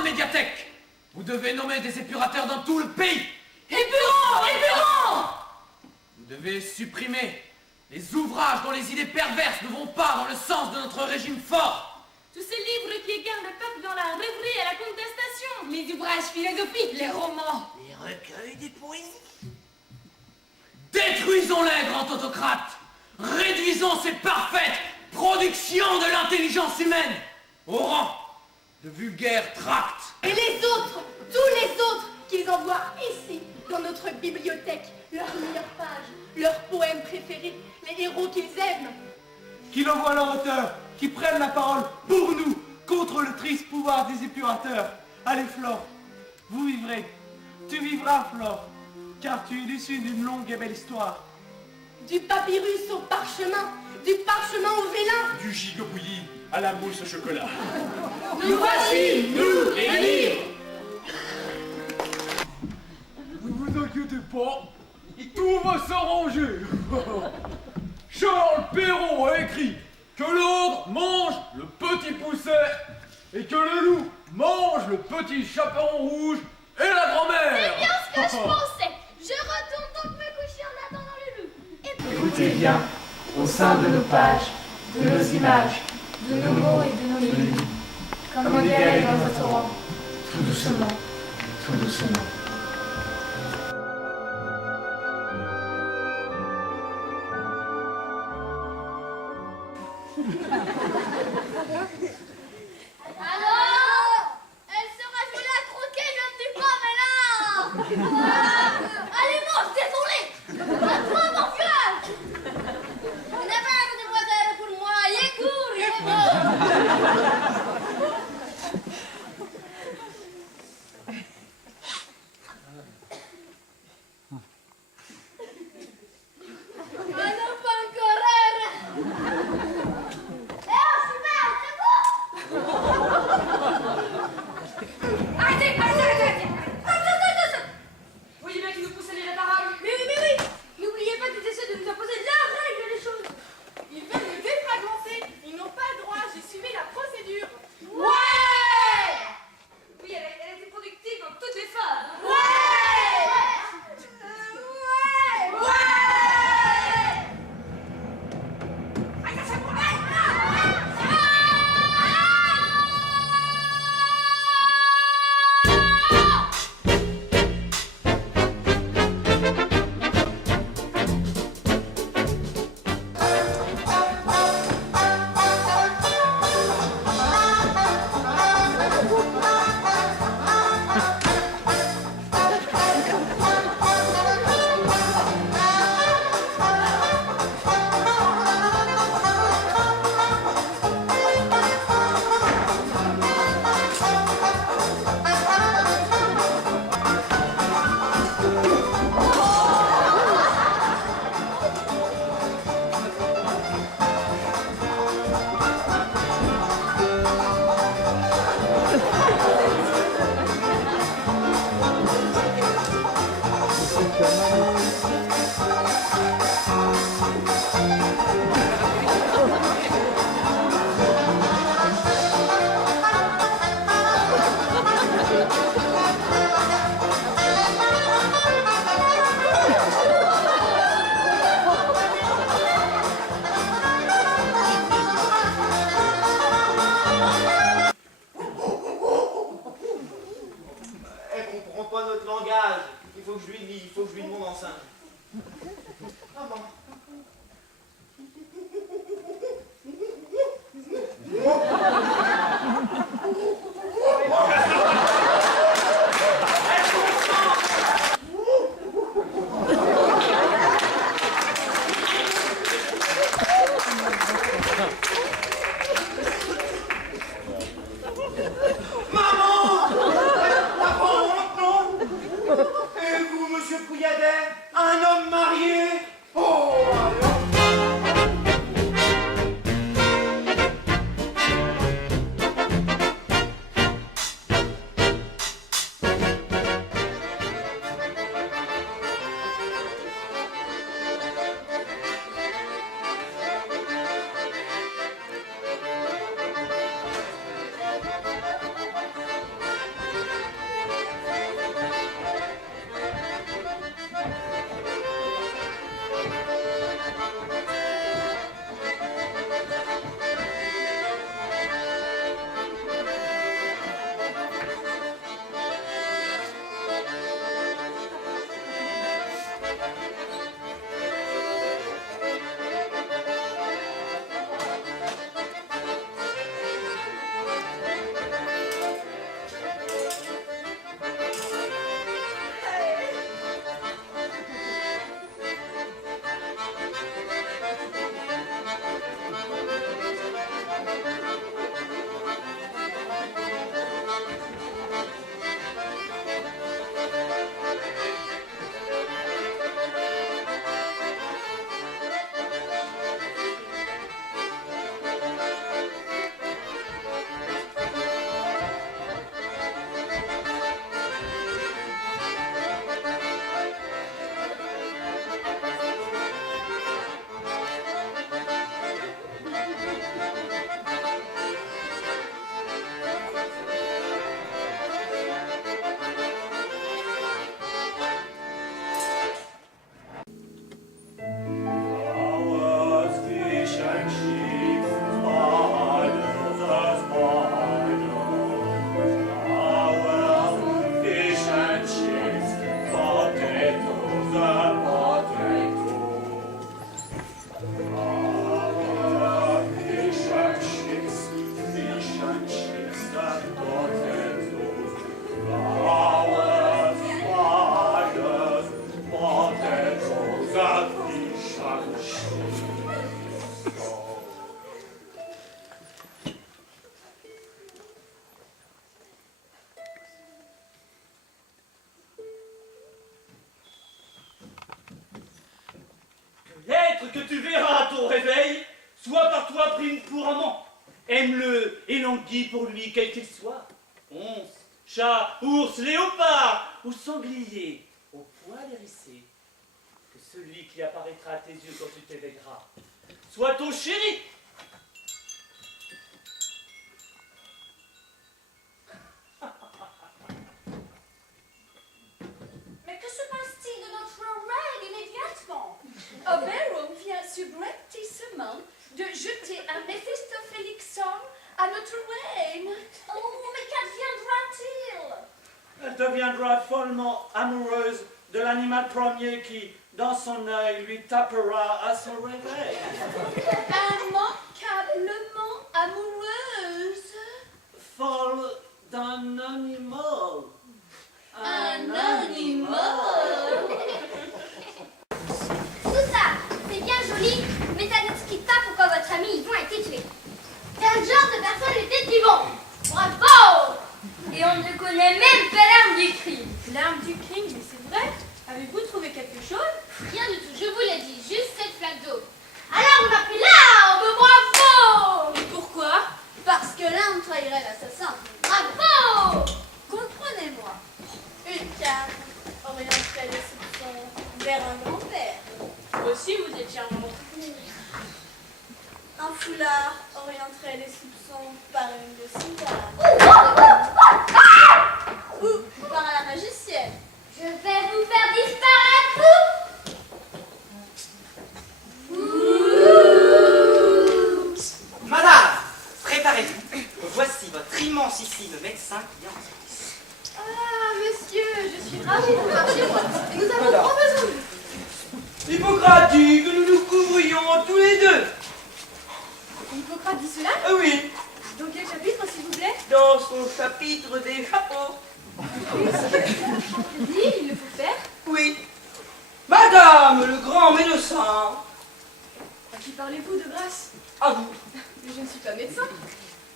grande médiathèque. Vous devez nommer des épurateurs dans tout le pays. Épurons! Épurons! Vous devez supprimer les ouvrages dont les idées perverses ne vont pas dans le sens de notre régime fort. Tous ces livres qui égarent le peuple dans la rêverie et la contestation. Les ouvrages philosophiques, les romans. Les recueils des poésies. Détruisons-les, grand autocrate. Réduisons ces parfaites productions de l'intelligence humaine au rang de vulgaires tracts. Et les autres, tous les autres, qu'ils envoient ici, dans notre bibliothèque, leurs meilleures pages, leurs poèmes préférés, les héros qu'ils aiment. Qu'ils envoient leur auteur, qui prennent la parole pour nous, contre le triste pouvoir des épurateurs. Allez, Flore, vous vivrez. Tu vivras, Flore, car tu es l'issue d'une longue et belle histoire. Du papyrus au parchemin, du parchemin au vélin. Du gigot bouilli à la mousse au chocolat. Nous voici, nous, les livres. Ne vous inquiétez pas, tout va s'arranger. Charles Perrault a écrit que l'ogre mange le petit pousset et que le loup mange le petit chaperon rouge et la grand-mère. C'est bien ce que je pensais. Je retourne donc me coucher en attendant le loup. Écoutez bien, au sein de nos pages, de nos images, de nos mots et de nos lignes, comme on dirait dans un torrent, tout doucement, tout doucement. Alors, elle sera jouée à croquer, je ne dis pas, mais là. Allez, mange, désolé. À toi, mon vieux. Vous n'avez pas de demoiselle pour moi. Il est court, il est beau. Ah non, pas encore. Eh, oh, super, c'est bon. Arrêtez, arrêtez, arrêtez. Vous voyez bien qu'il nous pousse à l'irréparable. Mais oui. N'oubliez pas qu'ils essaient de nous imposer la règle des choses. Ils veulent nous défragmenter. Ils n'ont pas le droit. J'ai suivi la procédure. Ouais. Oui, elle a été productive dans toutes les phases. Hein. Ouais. Pouyadet, un homme marié. Oh, que tu verras à ton réveil, sois par toi pris pour amant. Aime-le et languis pour lui, quel qu'il soit. Once, chat, ours, léopard ou sanglier, au poil hérissé. Que celui qui apparaîtra à tes yeux quand tu t'éveilleras soit ton chéri. Mais que se passe-t-il de notre règne immédiatement? Oberon vient subrepticement de jeter un Méphistophélixon à notre reine. Oh, mais qu'adviendra-t-il? Elle deviendra follement amoureuse de l'animal premier qui, dans son œil, lui tapera à son réveil. Immanquablement amoureuse. Folle d'un animal. Un animal. Tout ça, c'est bien joli, mais ça n'explique pas pourquoi votre ami Yvon a été tué. Quel genre de personne était Yvon? Bravo! Et on ne connaît même pas l'arme du crime. L'arme du crime, mais c'est vrai? Avez-vous trouvé quelque chose? Rien du tout, je vous l'ai dit, juste cette flaque d'eau. Alors on a pris l'arme, bravo! Et pourquoi? Parce que l'arme trahirait l'assassin. Bravo! Comprenez-moi. Une canne orienterait les soupçons vers un grand-père. Aussi, vous êtes charmante. Un foulard orienterait les soupçons par une de ses dames. Ou par la magicienne. Je vais vous faire disparaître vous! Madame, préparez-vous. Voici votre immensissime médecin qui entre. Ah, monsieur, je suis ravie de vous voir chez moi. Et nous avons grand besoin de vous. Hippocrate dit que nous nous couvrions tous les deux. Hippocrate dit cela? Ah oui, Dans quel chapitre, s'il vous plaît? dans son chapitre des chapeaux. Dit, il le faut faire. Oui. Madame, le grand médecin. À qui parlez-vous de grâce? À vous. Mais je ne suis pas médecin.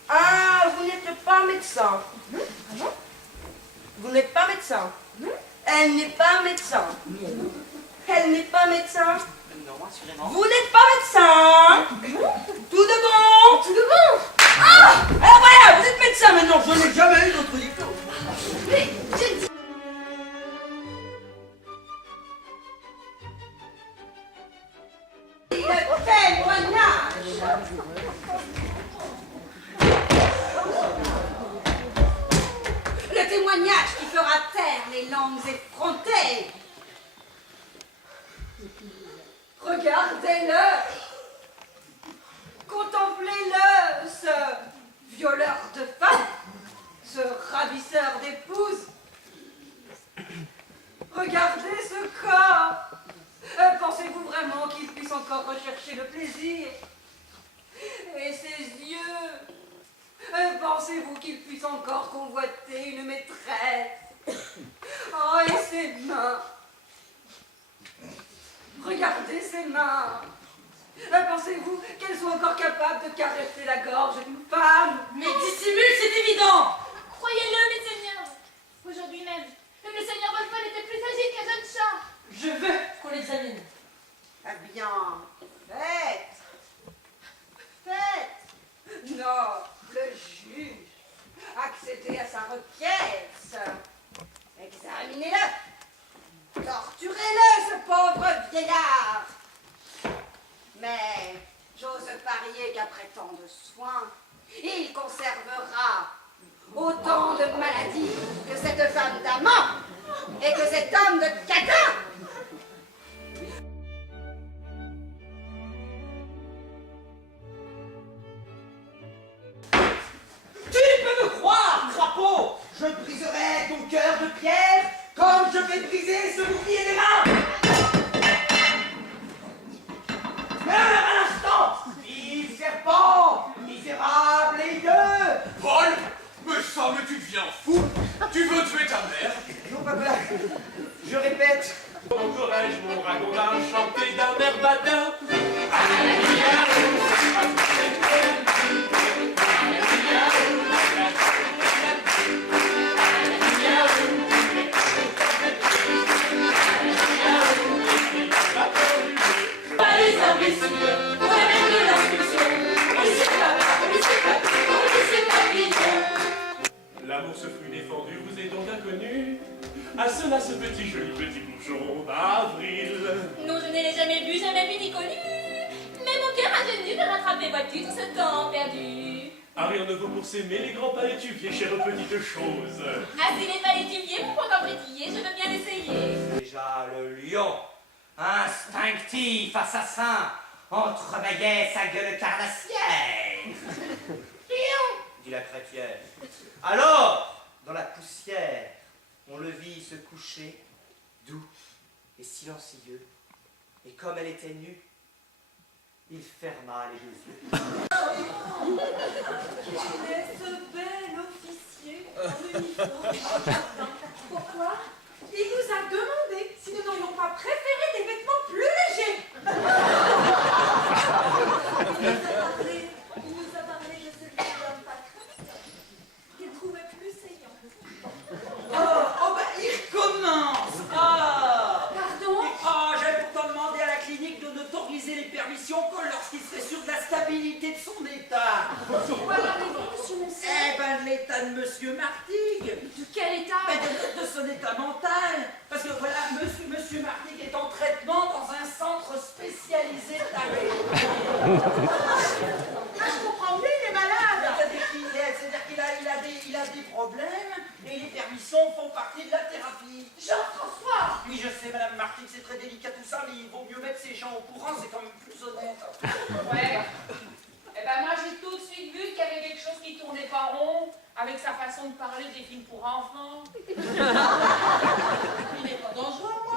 Ah, vous n'êtes pas médecin. Ah bon? Vous n'êtes pas médecin. Non. Elle n'est pas médecin. Elle n'est pas médecin. Non, assurément. Vous n'êtes pas médecin. Tout de bon. Tout de bon! Ah, alors voilà, vous êtes médecin maintenant. Je n'ai jamais eu d'autre diplôme. Mais j'ai dit... Le témoignage. Le témoignage qui fera taire les langues effrontées. Regardez-le. Contemplez-le, ce violeur de femmes, ce ravisseur d'épouses. Regardez ce corps. Pensez-vous vraiment qu'il puisse encore rechercher le plaisir? Et ses yeux? Pensez-vous qu'il puisse encore convoiter une maîtresse? Oh, et ses mains? Regardez ses mains. Pensez-vous qu'elles sont encore capables de caresser la gorge d'une femme? Mais dissimule, c'est évident! Croyez-le, mes seigneurs! Aujourd'hui même, le seigneur Wolfman était plus agile qu'un jeune chat! Je veux qu'on l'examine. Eh bien, faites. Faites. Non, le juge. Accédez à sa requête. Examinez-le. Torturez-le, ce pauvre vieillard. Mais j'ose parier qu'après tant de soins, il conservera autant de maladies que cette femme d'amant et que cet homme de catin. Tu peux me croire, crapaud. Je briserai ton cœur de pierre comme je vais briser ce bouclier des mains. Meurs à l'instant, vive serpent, misérable et hideux. Paul, me semble que tu deviens fou. Tu veux tuer ta mère? Non, papa, je répète. Encourage mon ragondin chanter d'un air badin. Pas les défendu vous est donc inconnu. À cela ce petit joli petit bouchon d'avril. Non, je ne l'ai jamais vu ni connu. Mais mon cœur ingénu de rattraper, vois-tu, tout ce temps perdu. Ah, rien ne vaut pour s'aimer les grands palétuviers, chère petite chose. Ah, si les palétuviers vont encore pétiller, je veux bien l'essayer. Déjà le lion, instinctif, assassin, entrebâillait sa gueule carnassière. Lion, dit la chrétienne. Alors, dans la poussière, on le vit se coucher, doux et silencieux. Et comme elle était nue, il ferma les deux yeux. Quel est ce bel officier en uniforme? Pourquoi? Il nous a demandé si nous n'aurions pas préféré des vêtements plus légers. Il nous a parlé de celui d'homme Patrick qu'il trouvait plus saillant. Oh, ben il recommence. Ah. Pardon? Ah, j'avais pourtant demandé à la clinique de n'autoriser les permissions que lorsqu'il serait sûr de la stabilité de son état. De quoi parlez-vous, monsieur Monsieur? Eh ben, de l'état de monsieur Martigues. De quel état? Ben, de son état mental. Parce que voilà, monsieur Martigues est en traitement dans un centre spécialisé de la rééducation. Ah, je comprends mieux, il est malade. C'est-à-dire qu'il a des problèmes et les permissions font partie de la thérapie. Jean-François! Oui, je sais, madame Martigues, c'est très délicat tout ça, mais il vaut mieux mettre ces gens au courant, c'est quand même plus honnête. Ouais. Eh ben moi j'ai tout de suite vu qu'il y avait quelque chose qui tournait pas rond avec sa façon de parler des films pour enfants. Il n'est pas dangereux, moi.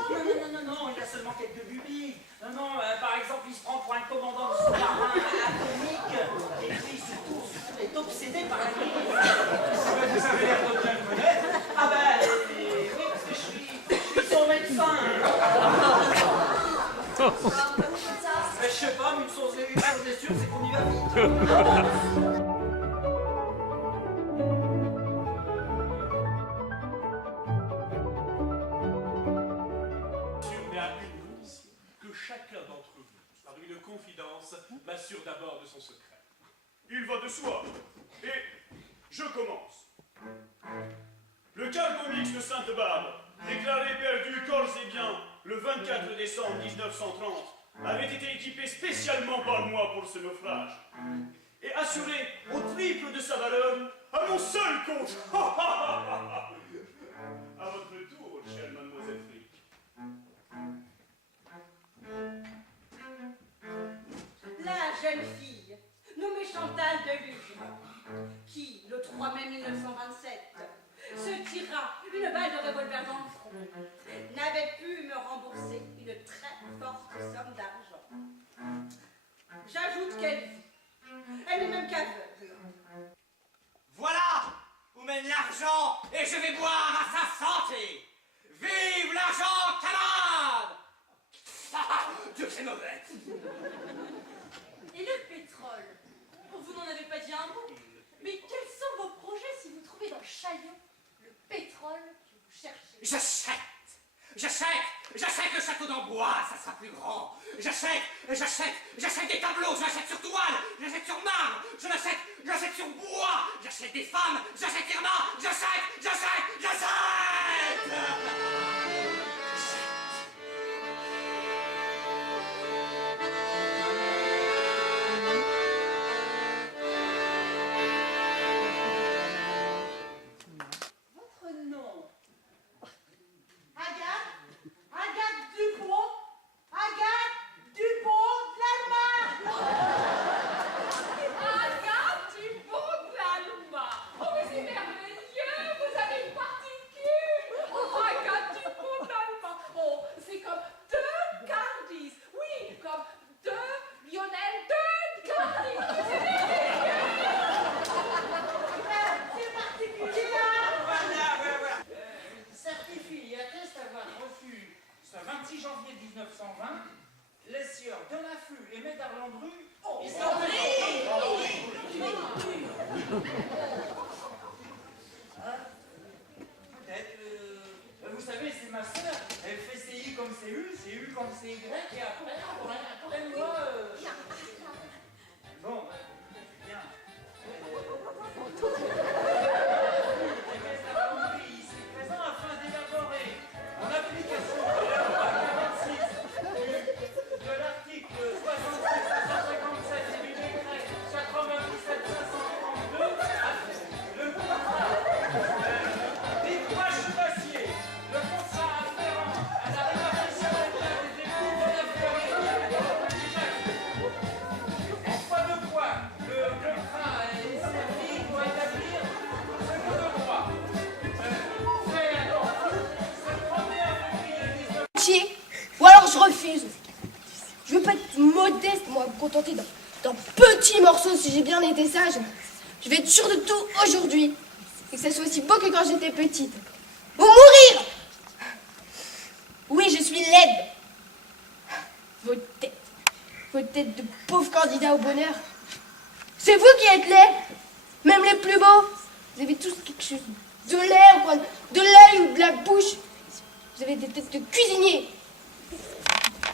Non, il a seulement quelques lubies. Non, par exemple, il se prend pour un commandant de sous-marin atomique et puis surtout est obsédé par la nuit. Vous avez l'air de bien le connaître. Ah ben, oui, parce que je suis son médecin. Mais je sais pas, mais une chose est sûre, c'est qu'on y va vite. Chacun d'entre vous, par une confidence, m'assure d'abord de son secret. Il va de soi. Et je commence. Le cargo mix de Sainte-Barbe, déclaré perdu corps et biens le 24 décembre 1930, avait été équipé spécialement par moi pour ce naufrage. Et assuré au triple de sa valeur à mon seul compte. À votre tour, chère mademoiselle Frick. La jeune fille, nommée Chantal de Lugre, qui, le 3 mai 1927, se tira une balle de revolver dans le front, n'avait pu me rembourser une très forte somme d'argent. J'ajoute qu'elle vit. Elle n'est même qu'aveugle. Voilà où mène l'argent et je vais boire à sa santé. Vive l'argent, camarade! Dieu, c'est mauvais. Et le pétrole? Vous n'en avez pas dit un mot. Mais quels sont vos projets si vous trouvez dans Chaillot le pétrole que vous cherchez? J'achète le château d'Amboise, ça sera plus grand. J'achète des tableaux, j'achète sur toile, j'achète sur marbre, j'achète sur bois, j'achète des femmes, j'achète Irma, j'achète. Votre nom? Agathe Dupont? Agathe Dupont de l'Allemagne! Agathe Dupont de l'Allemagne. Oh mais c'est merveilleux, vous avez une partie de cul. Oh Agathe Dupont de l'Allemagne. Oh, c'est comme deux Cardis. Oui, comme deux Lionel, deux Cardis. C'est merveilleux. C'est particulier là! Certifie et atteste avoir reçu, ce 26 janvier 1920, les sieurs de l'affût et Médard Landru. Oh, peut-être, vous savez, c'est ma sœur. Elle fait CI comme CU, CU comme CY, et après moi. Bon, bien. contenter d'un petit morceau si j'ai bien été sage. Je vais être sûre de tout aujourd'hui. Et que ça soit aussi beau que quand j'étais petite. Ou mourir! Oui, je suis laide. Vos têtes de pauvres candidats au bonheur. C'est vous qui êtes laids. Même les plus beaux. Vous avez tous quelque chose de l'air, quoi. De l'œil ou de la bouche. Vous avez des têtes de cuisiniers.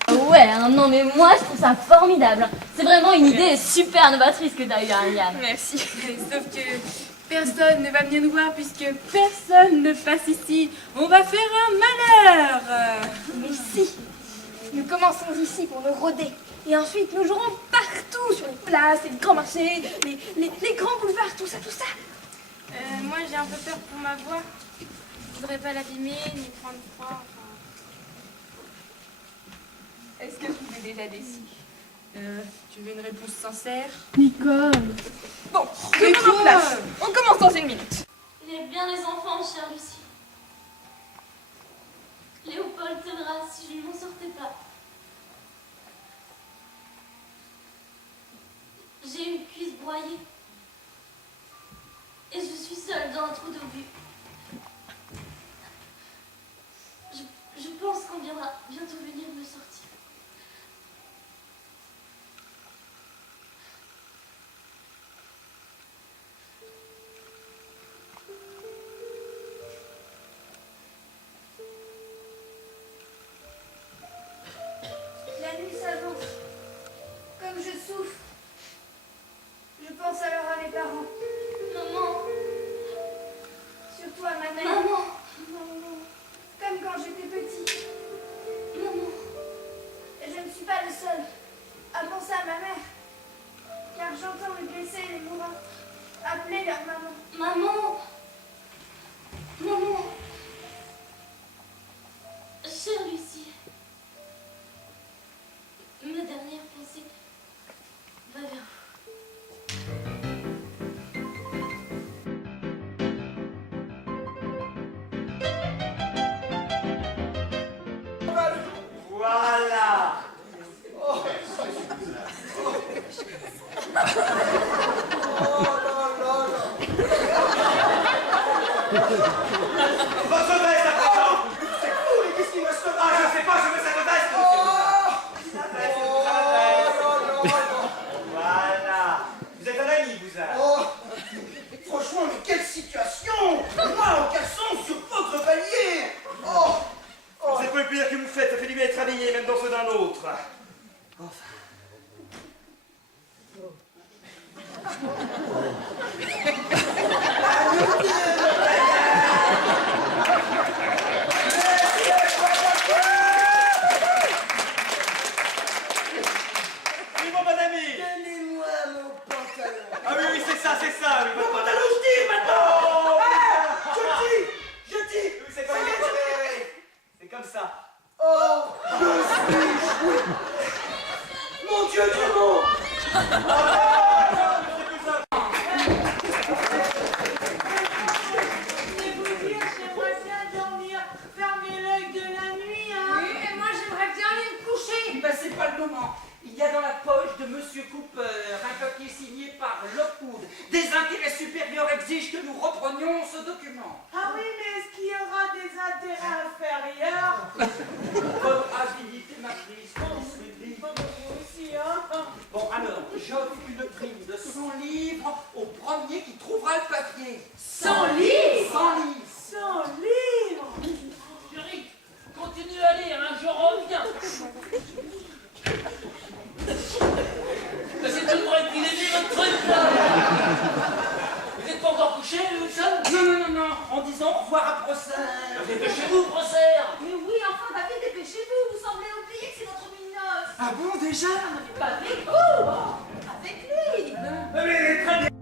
Ouais, hein, non mais moi je trouve ça formidable. C'est vraiment une idée super novatrice que t'as eu, hein, Yann. Merci. Sauf que personne ne va venir nous voir puisque personne ne passe ici. On va faire un malheur. Mais si. Nous commençons ici pour nous rôder. Et ensuite, nous jouerons partout sur les places, les grands marchés, les grands boulevards, tout ça, tout ça. Moi j'ai un peu peur pour ma voix. Je voudrais pas l'abîmer ni prendre froid. Est-ce que je vous ai déjà déçu? Tu veux une réponse sincère? Nicole. Bon, je en place. On commence dans une minute. Il y a bien les enfants, chère Lucie. Léopold t'aidera si je ne m'en sortais pas. J'ai une cuisse broyée. Et je suis seule dans un trou d'obus. Je pense qu'on viendra bientôt venir me sortir. La nuit s'avance. Comme je souffre. Je pense alors à mes parents. Maman. Surtout à ma mère. Maman. Maman. Comme quand j'étais petite. Maman. Et je ne suis pas le seul à penser à ma mère. Car j'entends les blessés et les mourants appeler leur maman. Maman. Maman. Chère Lucie. Ma dernière pensée va vers vous. Voilà. Votre veste à présent. C'est fou, mais qu'est-ce qui me se passe? Ah, je sais pas, je veux cette veste. Voilà. Vous êtes un ami, vous êtes. Oh, franchement, mais quelle situation! Moi en caleçon sur votre palier! Oh, oh. C'est pas le pire que vous faites, ça fait du bien d'être habillé, même dans ceux d'un autre. Enfin. Oui, mon bon ami. Donnez-moi mon pantalon. Ah oui, oui, c'est ça, oui. Mon pantalon, je dis maintenant! Oh, Ah, je dis! oui, c'est comme ça. C'est comme ça. Oh, je suis joué! Mon Dieu du monde! J'aimerais bien dormir, fermer l'œil de la nuit, hein. Oui, et moi j'aimerais bien aller me coucher. Ben, c'est pas le moment. Il y a dans la poche de Monsieur Cooper un papier signé par Lockwood. Des intérêts supérieurs exigent que nous reprenions ce document. Ah oui, mais est-ce qu'il y aura des intérêts inférieurs? Votre habilité matrice, Vous aussi, hein? Bon, alors, j'offre une prime de 100 livres au premier qui trouvera le papier. 100 livres? 100 livres. 100 livres? Chérie, continue à lire, hein, je reviens. Mais c'est toujours équilibré votre truc là. Vous n'êtes pas encore couché, Wilson? Non, en disant au revoir à Prosser. Dépêchez-vous, Prosser. Mais oui, enfin, David, dépêchez-vous, vous semblez oublier que c'est notre mini-noce. Ah bon, déjà? Pas avec vous, avec lui. Mais très bien.